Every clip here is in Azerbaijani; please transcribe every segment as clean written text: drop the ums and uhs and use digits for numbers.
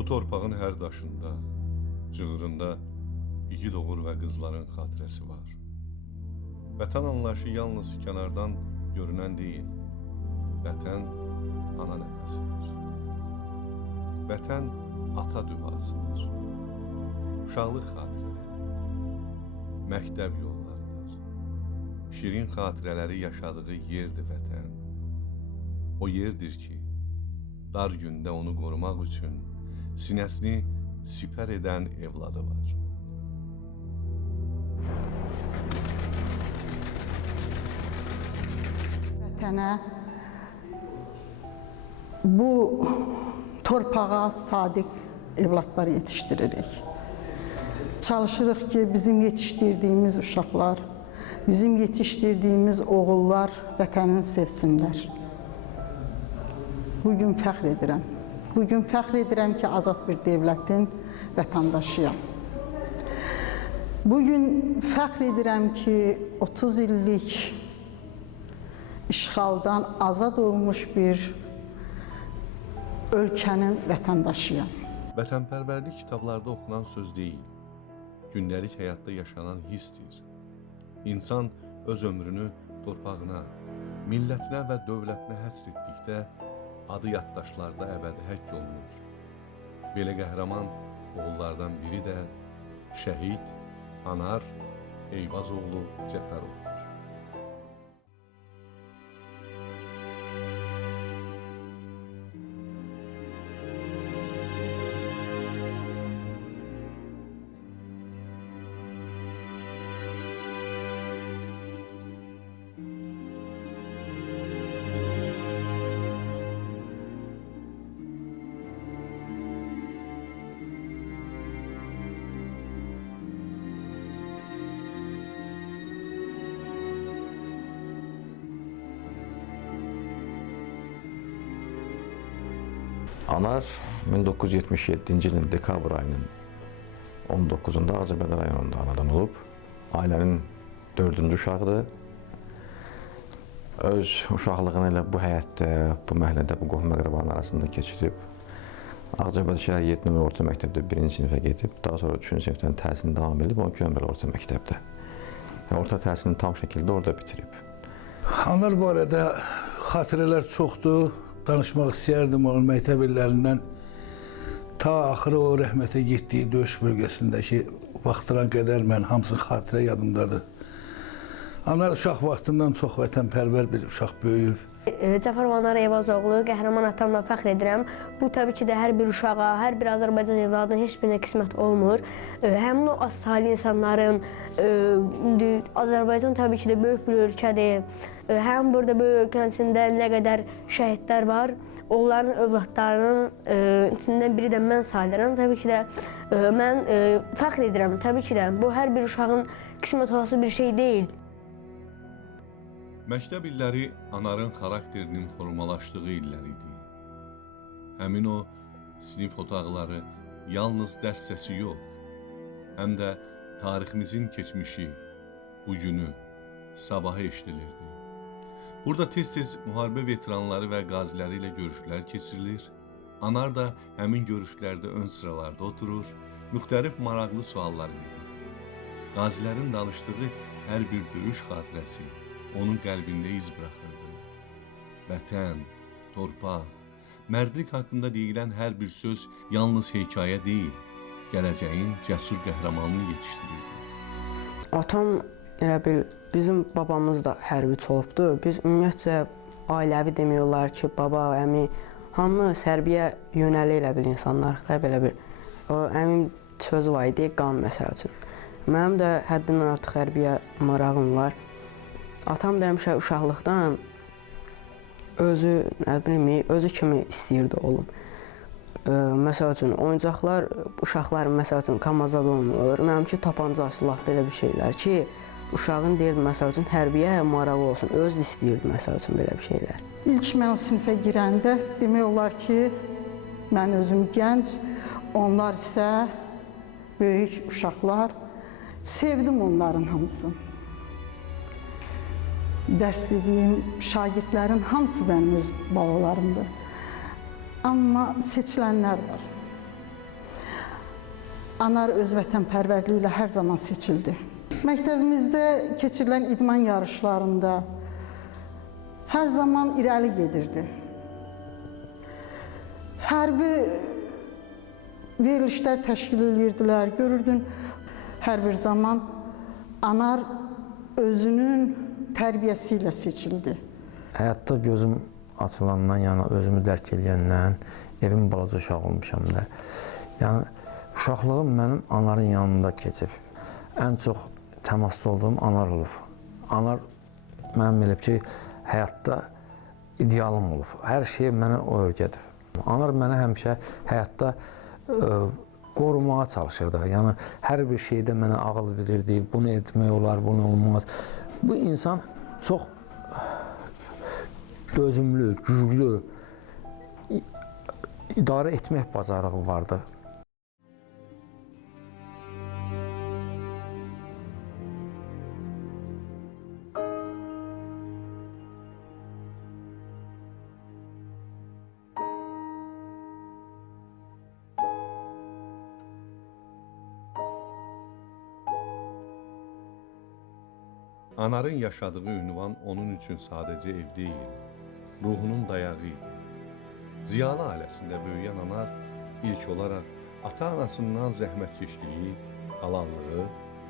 Bu torpağın hər daşında, cığırında igid oğul və qızların xatirəsi var. Vətən anlayışı yalnız kənardan görünən deyil, vətən ana nəfəsidir. Vətən ata düvasıdır. Uşaqlıq xatirələri, məktəb yollarıdır. Şirin xatirələri yaşadığı yerdir vətən. O yerdir ki, dar gündə onu qorumaq üçün sinəsini sipər edən evladı var. Vətənə, bu torpağa sadiq evlatlar yetişdiririk. Çalışırıq ki, bizim yetişdirdiyimiz uşaqlar, bizim yetişdirdiyimiz oğullar vətənin sevsinlər. Bugün fəxr edirəm. Bugün fəxr edirəm ki, azad bir dövlətin vətəndaşıyam. Bugün fəxr edirəm ki, 30 illik işğaldan azad olmuş bir ölkənin vətəndaşıyam. Vətənpərvərlik kitablarda oxunan söz deyil, gündəlik həyatda yaşanan hissdir. İnsan öz ömrünü torpağına, millətinə və dövlətinə həsr etdikdə adı yaddaşlarda əbədi həkk olunur. Belə qəhrəman oğullardan biri də şəhid Anar Eyvazoğlu Cəfərovdur. Anar 1977-ci ilin dekabr ayının 19-unda Ağcabədi rayonunda anadan olub. Ailənin 4-cü uşağıdır. Öz uşaqlığını elə bu həyətdə, bu məhəllədə, bu qohum əqrabanın arasında keçirib. Ağcabədi şəhər 7 nömrə orta məktəbdə 1-ci sinifə gedib, daha sonra 3-cü sinifdən təhsilini davam edib, 12 nömrəli orta məktəbdə. Orta təhsilini tam şəkildə orada bitirib. Anar barədə xatirələr çoxdur. Danışmaq istəyərdim onun məktəb illərindən. Ta axırı o rəhmətə getdiyi döyüş bölgəsindəki vaxtıran qədər mən hamısı xatirə yadımdadır. Anar uşaq vaxtından çox vətənpərvər bir uşaq böyüyüb. Cəfərov Anar Eyvazoğlu, qəhrəman atamla fəxr edirəm. Bu təbii ki də hər bir uşağa, hər bir Azərbaycan evladının heç birinə qismət olmur. Həmin o az saylı insanların, Azərbaycan təbii ki də böyük bir ölkədir. Həm burada böyük ölkənin içində nə qədər şəhidlər var, onların övladlarının içindən biri də mən sayılırım. Təbii ki də mən fəxr edirəm, təbii ki də bu hər bir uşağın qismət olası bir şey deyil. Məktəb illəri Anarın xarakterinin formalaşdığı illər idi. Həmin o sinif otaqları yalnız dərs səsi yox, həm də tariximizin keçmişi, bugünü, sabahı eşidilirdi. Burada tez-tez müharibə veteranları və qaziləri ilə görüşlər keçirilir. Anar da həmin görüşlərdə ön sıralarda oturur, müxtəlif maraqlı suallar verir. Qazilərin danışdığı hər bir döyüş xatirəsi onun qəlbində iz bırakırdı. Vətən, torpaq, mərdlik haqqında deyilən hər bir söz yalnız hekayə deyil, gələcəyin cəsur qəhrəmanını yetişdirirdi. Atam elə bil, bizim babamız da hərbiçi olubdu. Biz ümumiyyətcə ailəvi demək olar ki, baba, əmi, hamı sərbiyə yönəli elə bil insanlarıq da belə bir. O əmin sözü var idi, qan məsəl üçün. Mənim də həddindən artıq hərbiyə marağım var. Atam da həmişə uşaqlıqdan özü kimi istəyirdi olum. Məsəl üçün, oyuncaqlar, uşaqlar məsəl üçün kamazada olmur. Mənimki tapanca, silah, belə bir şeylər ki, uşağın deyirdi, məsəl üçün, hərbiyə marağı olsun. Öz istəyirdi, məsəl üçün, belə bir şeylər. İlk mən o sinifə girəndə demək olar ki, mən özüm gənc, onlar isə böyük uşaqlar. Sevdim onların hamısını. Dərs dediyim şagirdlərin hamısı mənim öz balalarımdır. Amma seçilənlər var. Anar öz vətənpərvərliyi ilə hər zaman seçildi. Məktəbimizdə keçirilən idman yarışlarında hər zaman irəli gedirdi. Hərbi verilişlər təşkil edirdilər, görürdün, hər bir zaman Anar özünün tərbiyəsi ilə seçildi. Həyatda gözüm açılandan, yəni özümü dərk edəndən evin balaca uşağı olmuşam da. Yəni uşaqlığım mənim Anarın yanında keçib. Ən çox təmasda olduğum Anar olub. Anar mənim elə ki, həyatda idealım olub. Hər şeyi mənə o öyrədib. Anar mənə həmişə həyatda qorumağa çalışırdı. Yəni hər bir şeydə mənə ağıl verirdi. Bunu etmək olar, bunu olmaz. Bu insan çox dözümlü, güclü, idarə etmək bacarığı vardı. Anarın yaşadığı ünvan onun üçün sadəcə ev deyil, ruhunun dayağı idi. Ziyalı ailəsində böyüyən Anar ilk olaraq ata-anasından zəhmətkeşliyi, halallığı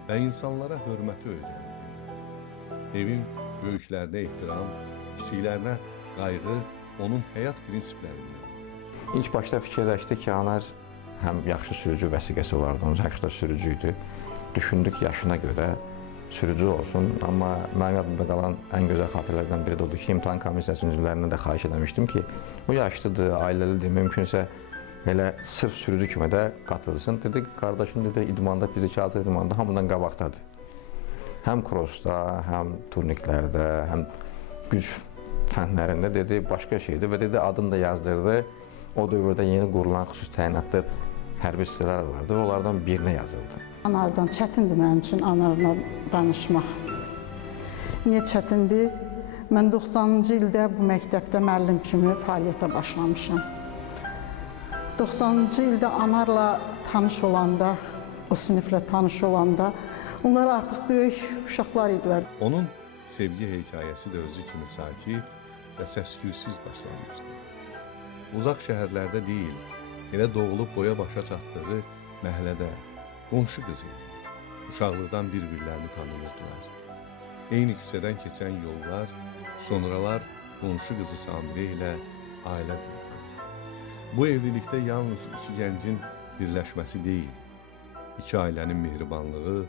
və insanlara hörməti öyrəndi. Evin böyüklərinə ehtiram, kiçiklərinə qayğı onun həyat prinsiplərindən. İlk başda fikirləşdik ki, Anar həm yaxşı sürücü vəsiqəsi vardı, onun yaxşı sürücü idi. Düşündük yaşına görə sürücü olsun, amma mənim yadımda qalan ən gözəl xatirələrdən biri də odur ki, imtahan komissiyasının üzvlərindən də xahiş eləmişdim ki, bu yaşlıdır, ailəlidir, mümkünsə elə sırf sürücü kimi də qatılsın. Dedi ki, qardaşım dedi, idmanda, fiziki hazır idmanda hamıdan qabaqdadır. Həm krossda, həm turniklərdə, həm güc fənlərində dedi, başqa şeydir və dedi, adını da yazdırdı. O dövrdə yeni qurulan xüsusi təyinatlı hərbi hissələr vardı, onlardan birinə yazıldı. Anardan çətindir mənim üçün Anarla danışmaq. Niyə çətindir? Mən 90-cı ildə bu məktəbdə müəllim kimi fəaliyyətə başlamışam. 90-cı ildə Anarla tanış olanda, o siniflə tanış olanda, onlar artıq böyük uşaqlar idilər. Onun sevgi hekayəsi də özü kimi sakit və səsküysüz başlanmışdı. Uzaq şəhərlərdə deyil, elə doğulub boya başa çatdığı məhəllədə, qonşu qızı, uşaqlıqdan bir-birlərini tanıyırdılar. Eyni küçədən keçən yollar, sonralar qonşu qızı Samire ilə ailə qurdu. Bu evlilikdə yalnız iki gəncin birləşməsi deyil, iki ailənin mehribanlığı,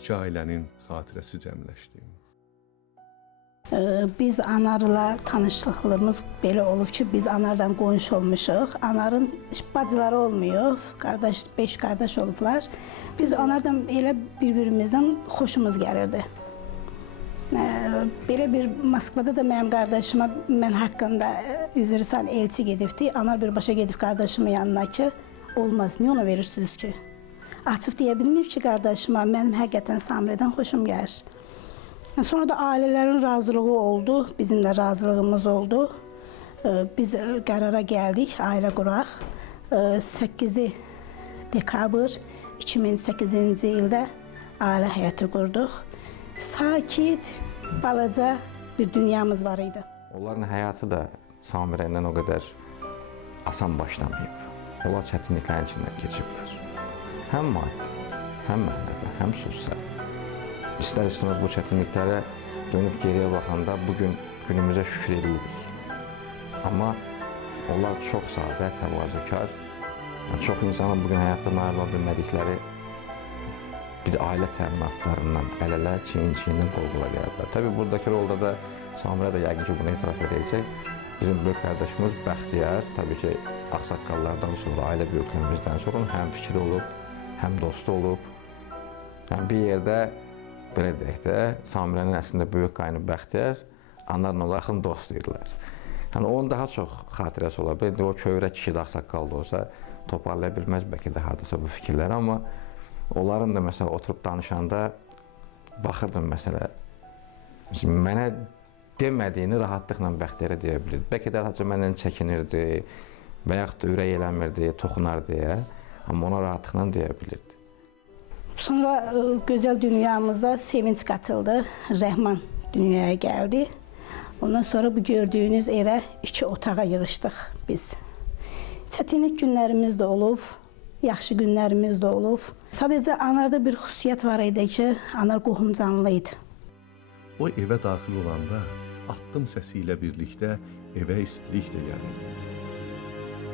iki ailənin xatirəsi cəmləşdi. Biz Anarla tanışlıqlarımız belə olub ki, biz Anardan qonşu olmuşuq. Anarın bacıları olmayıb, 5 qardaş olublar. Biz Anardan elə bir-birimizdən xoşumuz gəlirdi. Belə bir Moskvada da mənim qardaşıma mən haqqında üzrsən elçi gedibdi. Anar birbaşa gedib qardaşımın yanına ki, olmaz, niyə ona verirsiniz ki? Açıq deyə bilməyib ki, qardaşıma mənim həqiqətən Samiredən xoşum gəlir. Sonra da ailələrin razılığı oldu, bizim də razılığımız oldu. Biz qərara gəldik, ailə quraq. 8 dekabr 2008-ci ildə ailə həyatı qurduq. Sakit, balaca bir dünyamız var idi. Onların həyatı da Samire ilə o qədər asan başlamayıb. Onlar çətinliklərin içindən keçiblər. Həm maddi, həm mənəvi, həm sosial. İstər-istəməz bu çətinliklərə dönüb geriyə baxanda bugün günümüzə şükür edirik. Amma onlar çox sadə, təvazökar, çox insanın bugün həyatda nail ola bilmədikləri bir ailə təminatlarından əl-ələ, çiyin-çiyindən qol-qola gəliblər. Təbii buradakı rolda da Samire də yəqin ki, bunu etiraf edəcək. Bizim böyük qardaşımız Bəxtiyar, təbii ki, ağsaqqallardan sonra, ailə böyüklərimizdən sonra həm fikri olub, həm dostu olub. Yəni bir yerdə belə deyək də, Samirenin əslində böyük qaynı Bəxtiyar, Anarla yaxın dost idilər. Yəni onun daha çox xatirəsi ola bilər. O kövrək kişi də ağsaqqal da olsa toparlaya bilməz bəlkə də hardasa bu fikirləri, amma onların da məsələn oturub danışanda baxırdım məsələ, mənə demədiyini rahatlıqla Bəxtiyara deyə bilirdi. Bəlkə də sadəcə məndən çəkinirdi və yaxud da ürək eləmirdi, toxunar deyə, amma ona rahatlıqla deyə bilirdi. Sonra gözəl dünyamıza Sevinç qatıldı. Rəhman dünyaya gəldi. Ondan sonra bu gördüyünüz evə 2 otağa yığışdıq biz. Çətinlik günlərimiz də olub, yaxşı günlərimiz də olub. Sadəcə anarda bir xüsusiyyət var idi ki, anar qohumcanlı idi. O evə daxil olanda addım səsi ilə birlikdə evə istilik də gəlirdi.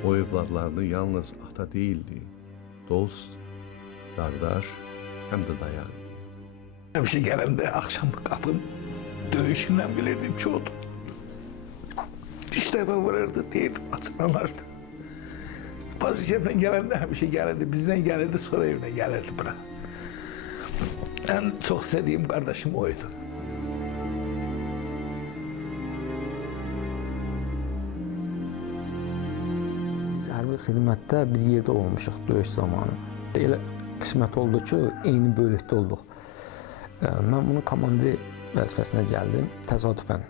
O övladlarını yalnız ata deyildi, dost, qardaş, həm də dayaq idi. Həmişə gələndə axşam qapın döyüşündən bilirdim ki, odur. 3 dəfə vururdu, deyirdim, açılanardı. Pozisyondan gələndə həmişə gəlirdi, bizdən gəlirdi, sonra evinə gəlirdi bura. Ən çox sevdiyim qardaşım o idi. Biz hərbi xidmətdə bir yerdə olmuşuq döyüş zamanı. Elə qismət oldu ki, eyni bölükdə olduq. Mən bunun komandiri vəzifəsinə gəldim, təsadüfən.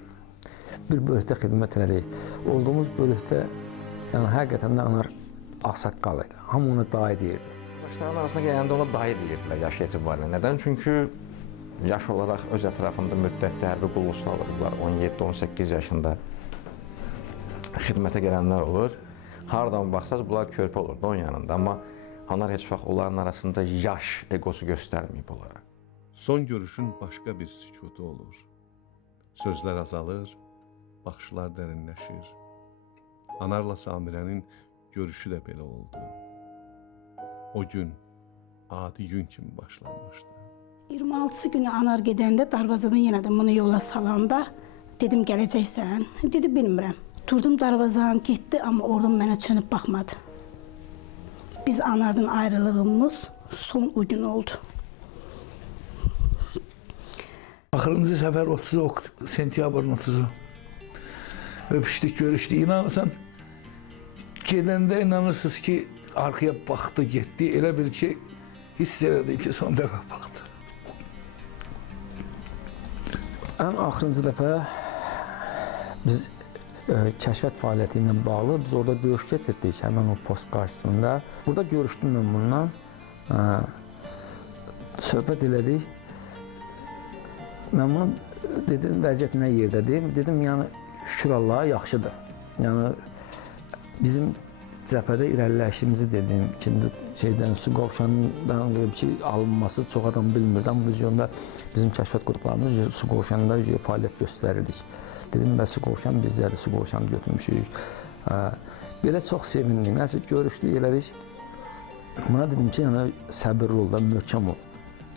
Bir bölükdə xidmət elədik. Olduğumuz bölükdə, yəni həqiqətən də anar ağsaqqal idi. Hamı ona dayı deyirdi. Başların arasına gələndə ona dayı deyirdilər yaş etibarilə. Nədən? Çünki yaş olaraq öz ətrafında müddətli hərbi qulluqçular olurlar. 17-18 yaşında xidmətə gələnlər olur. Hardan baxsaz bunlar körpə olurdu onun yanında. Amma anar heç vaxt onların arasında yaş egosu göstərməyib onlara. Son görüşün başqa bir sükutu olur. Sözlər azalır, baxışlar dərinləşir. Anarla Samirənin görüşü də belə oldu. O gün adi gün kimi başlanmışdı. 26 günü anar gedəndə darvazadan yenə də bunu yola salanda dedim gələcəksən. Dedi bilmirəm. Durdum darvazanın getdi amma oradan mənə çönüb baxmadı. Biz anardan ayrılığımız son o gün oldu. Axırıncı səfər 30 sentyabrın 30-u. Öpüşdük, görüşdük. İnanırsan, gedəndə inanırsınız ki, arxaya baxdı, getdi. Elə bil ki, hiss elədim ki, son dəfə baxdı. Ən axırıncı dəfə biz kəşfiyyat fəaliyyəti ilə bağlı biz orada döyüş keçirdik həmin o post qarşısında. Burada görüşdüm mən bundan. Söhbət elədik. Mən bunu dedim, vəziyyət nə yerdədir? Dedim, yəni şükür Allaha yaxşıdır. Yəni bizim cəbhədə irəliləyişimizi dedim, ikinci şeydən, su qovşanından alınması çox adam bilmirdi. Amma biz yolda bizim kəşfiyyat qruplarımız su qovşanında fəaliyyət göstərirdik. Dedim, bəs su qovşan bizdə də su qovşanı götürmüşük. Belə çox sevindim. Nəsə görüşdük, elədik. Buna dedim ki, yəni səbirli ol da, möhkəm ol.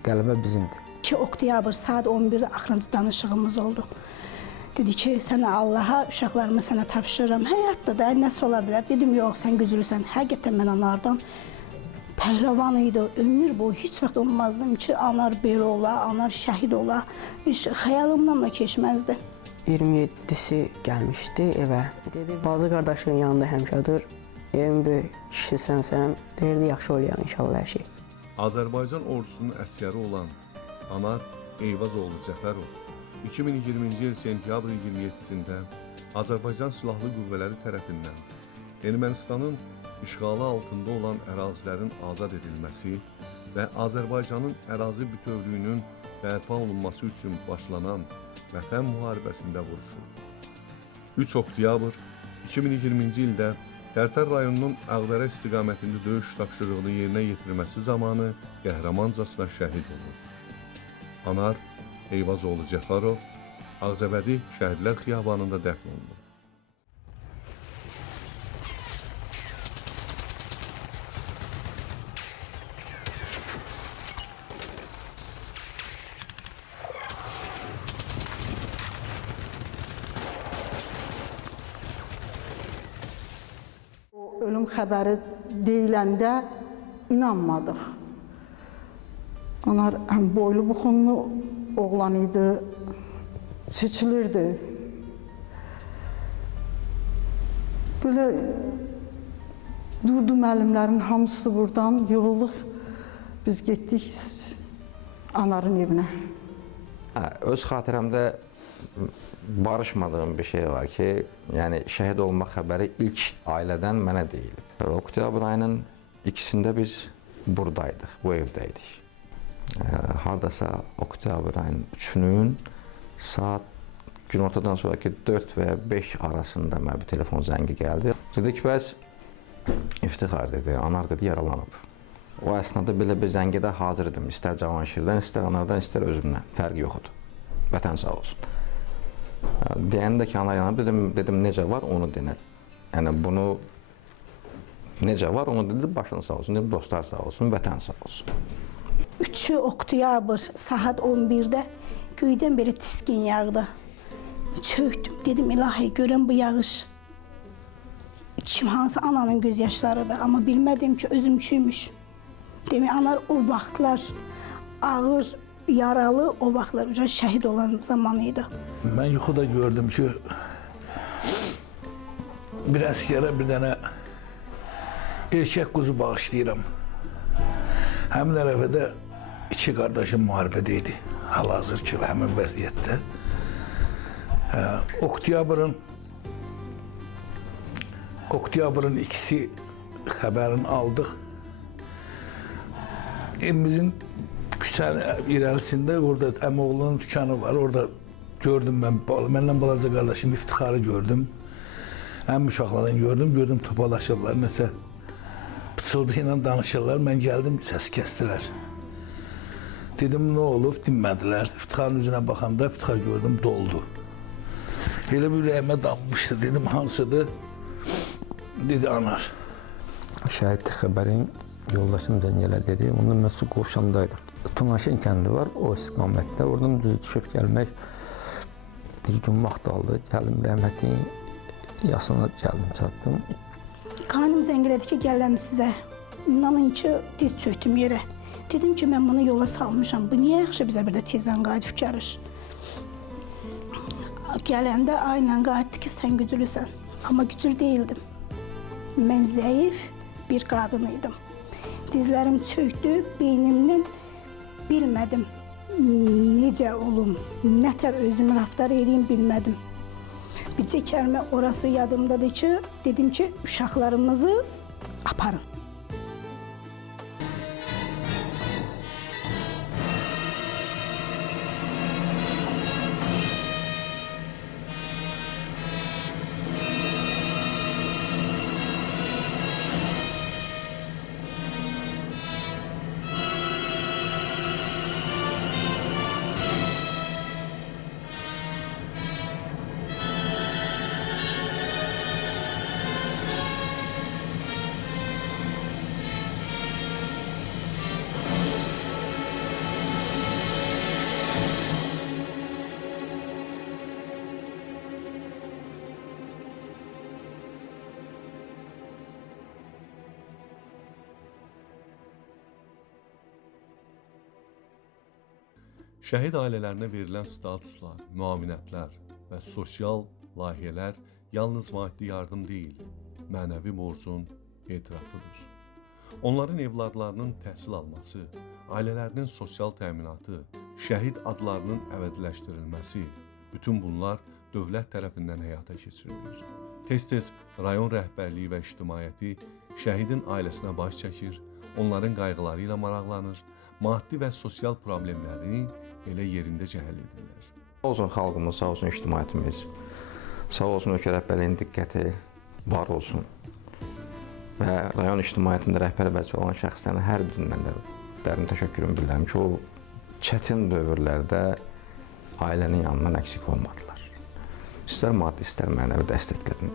Qələbə bizimdir. 2 oktyabr saat 11-də axırıncı danışığımız oldu. Dedi ki, sənə Allaha, uşaqlarımı sənə tapşırıram. Həyatda da nəsə ola bilər. Dedim, yox, sən güclüsən. Həqiqətən mən anardan pəhləvan idi. Ömür boyu heç vaxt olmazdım ki, anar belə ola, anar şəhid ola. Heç xəyalımdan da keçməzdi. 27-si gəlmişdi evə. Dedi, bazı qardaşın yanında həmişədir. Evin böyük kişisən sən. Deyirdi, yaxşı olayaq inşallah hər şey. Azərbaycan ordusunun əsgəri olan Anar Eyvazoğlu Cəfərov 2020-ci il sentyabrın 27-sində Azərbaycan Silahlı Qüvvələri tərəfindən Ermənistanın işğalı altında olan ərazilərin azad edilməsi və Azərbaycanın ərazi bütövlüyünün bərpa olunması üçün başlanan Vətən müharibəsində vuruşuldu. 3 oktyabr 2020-ci ildə Tərtər rayonunun Ağdərə istiqamətində döyüş tapşırığını yerinə yetirməsi zamanı qəhrəmancasına şəhid olur. Anar Eyvazoğlu Cəfərov Ağcabədi Şəhidlər Xiyabanında dəfn olundu. Ölüm xəbəri deyiləndə inanmadıq. Onlar həm boylu buxunlu oğlan idi, seçilirdi. Böyle durdu müəllimlərin hamısı buradan yığıldıq. Biz getdik Anarın evinə. Öz xatirəmdə barışmadığım bir şey var ki, yəni şəhid olmaq xəbəri ilk ailədən mənə deyilib. Oktyabr ayının ikisində biz buradaydıq, bu evdəydik. hardasa oktyabr ayının 3-ünün saat günortadan sonraki 4 və ya 5 arasında mənə bir telefon zəngi gəldi. Dedi ki, bəs İftixar dedi, Anar dedi yaralanıb. O əsnada belə bir zəngidə hazır idim. İstər Cavanşirdən, istər Anardan, istər özümdən. Fərq yoxdur. Vətən sağ olsun. Deyəndə ki, Anar yanıb, dedim necə var, onu denər. Yəni bunu necə var, onu dedi, başın sağ olsun, dedim, dostlar sağ olsun, vətən sağ olsun. 3 oktyabr saat 11-də göydən beri tiskin yağdı. Çöktüm, dedim ilahi görən bu yağış kim hansı ananın göz yaşlarıdır, amma bilmədim ki özüm üçüymüş. Demək, anar o vaxtlar ağır, yaralı, o vaxtlar uca şəhid olan zamanıydı. Mən yuxuda gördüm ki, bir əskərə bir dənə erkək quzu bağışlayıram. Həmin ərəfədə 2 qardaşım müharibədə idi, hal-hazır ki, həmin vəziyyətdə. Oktyabırın 2-si xəbərini aldıq. Evimizin küçənin irəlisində orada əmioğlunun dükanı var. Orada gördüm məndən balaca qardaşım İftixarı gördüm. Həm uşaqlarını gördüm, topalaşıblar, nəsə pıçıltı ilə danışırlar. Mən gəldim, səs kəsdilər. Dedim, nə olub, dinmədilər. İftixarın üzünə baxanda İftixar gördüm, doldu. Elə bir ürəyimə dammışdı, dedim, hansıdır? Dedi, Anar. Şəhidlik xəbərin yoldaşım zəngələ dedi. Onda mən su Qovşandaydım. Tunaşen kəndi var, o istiqamətdə. Oradan düzü düşüb gəlmək bir gün vaxt aldı. Gəldim, rəhmətin yasına gəldim, çatdım. Qaynım zəng elədi ki, gələm sizə. İnanın ki, diz çöktüm yerə. Dedim ki, mən bunu yola salmışam. Bu niyə yaxşı bizə bir də tezdən qayıdıb gəlir? Gələndə aynen qayıtdı ki, sən güclüsən. Amma güclü deyildim. Mən zəif bir qadın idim. Dizlərim çöktü, beynimdən bilmədim necə olum, nətər özümü rəftar edeyim bilmədim. Bircə kəlmə orası yadımdadır ki, dedim ki, uşaqlarımızı aparın. Şəhid ailələrinə verilən statuslar, müavinətlər və sosial layihələr yalnız maddi yardım deyil, mənəvi borcun etirafıdır. Onların evladlarının təhsil alması, ailələrinin sosial təminatı, şəhid adlarının əvəzləşdirilməsi, bütün bunlar dövlət tərəfindən həyata keçirilir. Tez-tez rayon rəhbərliyi və ictimaiyyəti şəhidin ailəsinə baş çəkir, onların qayğıları ilə maraqlanır, maddi və sosial problemlərini elə yerindəcə həll edirlər. Sağ olsun xalqımız, sağ olsun ictimaiyyətimiz, sağ olsun ölkə rəhbərliyinin diqqəti var olsun və rayon ictimaiyyətində rəhbər vəzifəsi olan şəxslərin hər birindən də dərin təşəkkürümü bildirirəm ki, o çətin dövrlərdə ailənin yanından əksik olmadılar. İstər maddi, istər mənəvi dəstəklərini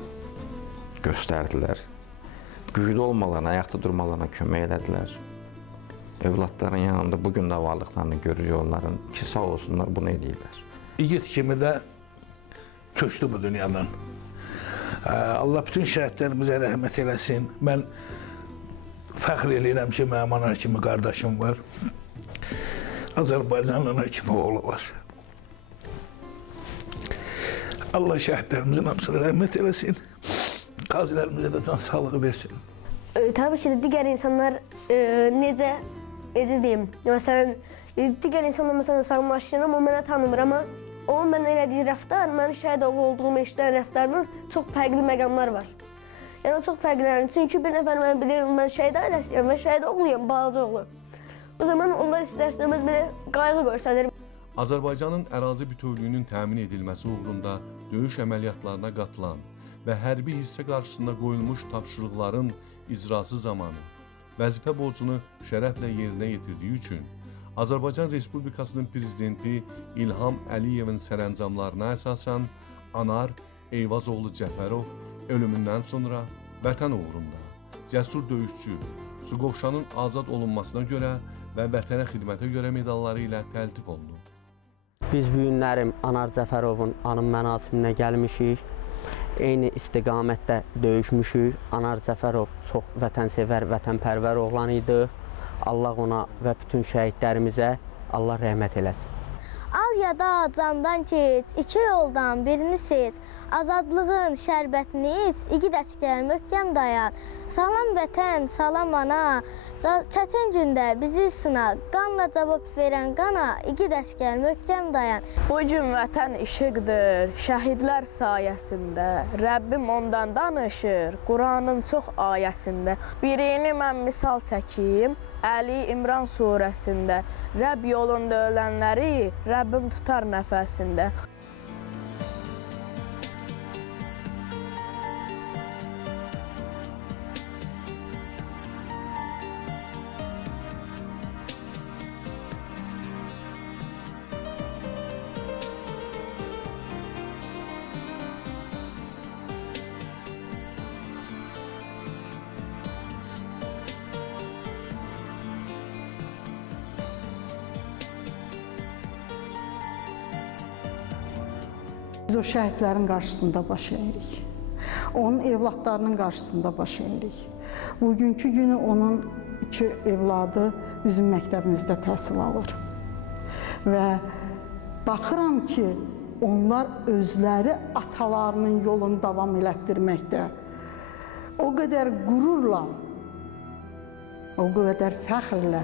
göstərdilər. Güclü olmalarına, ayaqda durmalarına kömək elədilər. Övladların yanında bugün də varlıqlarını görür onların ki, sağ olsunlar bunu edirlər. İgid kimi də köçdü bu dünyadan. Allah bütün şəhidlərimizə rəhmət eləsin. Mən fəxr eləyirəm ki, mənim Anar kimi qardaşım var. Azərbaycanın Anar kimi oğlu var. Allah şəhidlərimizin hamısına rəhmət eləsin. Qazilərimizə də can sağlığı versin. Tabii ki, digər insanlar necə deyim, məsələn, digər insanlar məsələn sağlamlaşdırır, amma mənə tanımır, amma onun mənə elədiyi rəftar, mənim şəhid oğlu olduğumu eşidən rəftardan çox fərqli məqamlar var. Yəni, çox fərqlənir. Çünki bir nəfər mən bilirəm, mən şəhid ailəsiyəm və şəhid oğluyam, balaca oğlu. O zaman onlar istər-istəməz belə qayğı göstərir. Azərbaycanın ərazi bütövlüyünün təmin edilməsi uğrunda döyüş əməliyyatlarına qatılan və hərbi hissə qarşısında qoyulmuş tapşırıqların icrası zamanı vəzifə borcunu şərəflə yerinə yetirdiyi üçün Azərbaycan Respublikasının prezidenti İlham Əliyevin sərəncamlarına əsasən Anar Eyvazoğlu Cəfərov ölümündən sonra vətən uğrunda cəsur döyüşçü Suqovuşanın azad olunmasına görə və vətənə xidmətə görə medalları ilə təltif olundu. Biz bu günlərim Anar Cəfərovun anım mərasiminə gəlmişik. Eyni istiqamətdə döyüşmüşük. Anar Cəfərov çox vətənsevər, vətənpərvər oğlan idi. Allah ona və bütün şəhidlərimizə Allah rəhmət eləsin. Al ya da candan keç, iki yoldan birini seç. Azadlığın şərbətini iç, igid əsgər möhkəm dayan. Salam vətən, salam ana, çətin gündə bizi sına. Qanla cavab verən qana, igid əsgər möhkəm dayan. Bu gün vətən işıqdır, şəhidlər sayəsində. Rəbbim ondan danışır, Quranın çox ayəsində. Birini mən misal çəkim, Əli İmran surəsində. Rəbb yolunda ölənləri Rəbbim tutar nəfəsində. Biz o şəhidlərin qarşısında baş əyirik. Onun evladlarının qarşısında baş əyirik. Bugünkü günü onun 2 evladı bizim məktəbimizdə təhsil alır. Və baxıram ki, onlar özləri atalarının yolunu davam elətdirməkdə o qədər qürurla, o qədər fəxrlə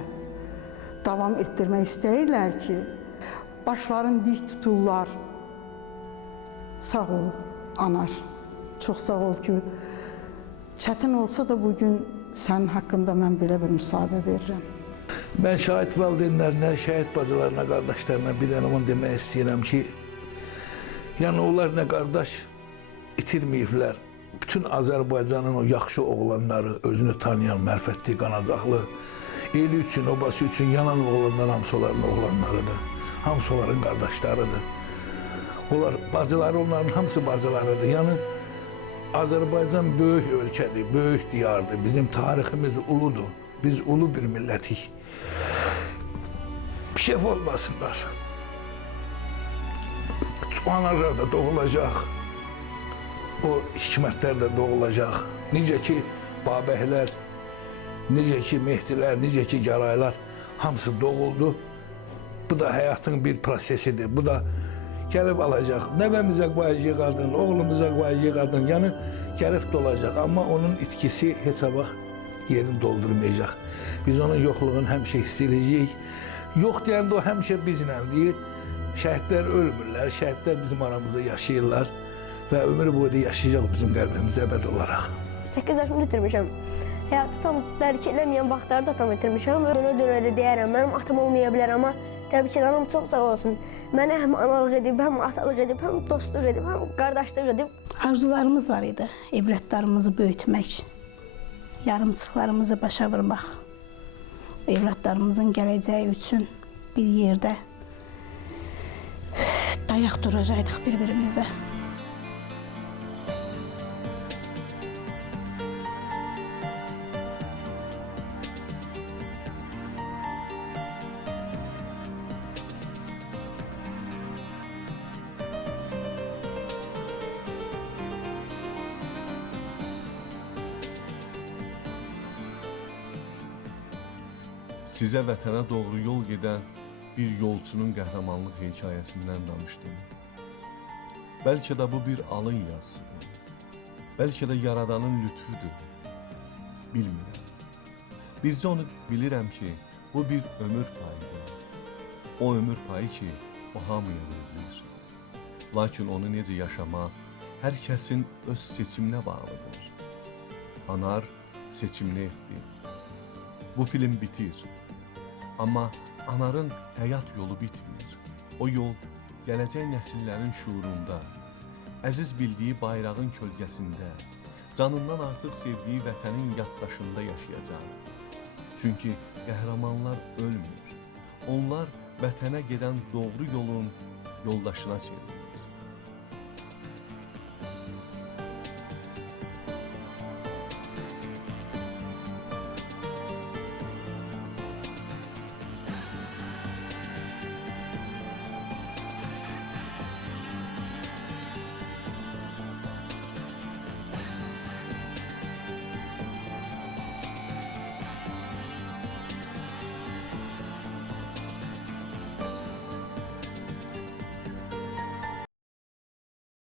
davam etdirmək istəyirlər ki, başlarını dik tuturlar. Sağ ol, Anar. Çox sağ ol ki, çətin olsa da bugün sənin haqqında mən belə bir müsahibə verirəm. Mən şəhid valideynlərinə, şəhid bacılarına, qardaşlarına bir dənə onu demək istəyirəm ki, yəni onlar nə qardaş itirməyiblər. Bütün Azərbaycanın o yaxşı oğlanları, özünü tanıyan, mərfətli, qanacaqlı, eli üçün, obası üçün yanan oğlanlar hamısı onların oğlanlarıdır. Hamısı onların qardaşlarıdır. Onlar bacıları, onların hamısı bacılarıdır. Yəni Azərbaycan böyük ölkədir, böyük diyardır. Bizim tariximiz uludur. Biz ulu bir millətik. Bir şey olmasınlar. Analar da doğulacaq. O hikmətlər də doğulacaq. Necə ki Babəklər, necə ki Mehdilər, necə ki Gəraylar hamısı doğuldu. Bu da həyatın bir prosesidir. Bu da gəlib alacaq. Nəvəmizə qoyacaq qadın, oğlumuza qoyacaq qadın. Yəni gəlib dolacaq. Amma onun itkisi heç vaxt yerini doldurmayacaq. Biz onun yoxluğunu həmişə hiss edəcəyik. Yox deyəndə o həmişə bizləndir. Şəhidlər ölmürlər, şəhidlər bizim aramızda yaşayırlar və ömür boyu yaşayacaq bizim qəlbimizə əbəd olaraq. 8 yaşımı itirmişəm. Həyatı tam dərk eləməyən vaxtları da tam itirmişəm. Dönə-dönə də deyərəm, mənim atam olmaya bilər, amma təbii ki, anam çox sağ olsun. Mənə həm analıq edib, həm atalıq edib, həm dostluq edib, həm qardaşlıq edib. Arzularımız var idi, evlatlarımızı böyütmək, yarımçıqlarımızı başa vurmaq, evlatlarımızın gələcəyi üçün bir yerdə dayaq duracaqdıq bir-birimizə. Sizə vətənə doğru yol gedən bir yolçunun qəhrəmanlıq hekayəsindən danışdım. Bəlkə də bu bir alın yazısıdır. Bəlkə də Yaradanın lütfüdür. Bilmirəm. Bircə onu bilirəm ki, bu bir ömür payıdır. O ömür payı ki, o hamıya verilir. Lakin onu necə yaşamaq hər kəsin öz seçiminə bağlıdır. Anar seçimini etdi. Bu film bitir. Amma Anarın həyat yolu bitmir. O yol gələcək nəsillərin şuurunda, əziz bildiyi bayrağın kölgəsində, canından artıq sevdiyi vətənin yaddaşında yaşayacaq. Çünki qəhrəmanlar ölmür. Onlar vətənə gedən doğru yolun yoldaşına çevrilir.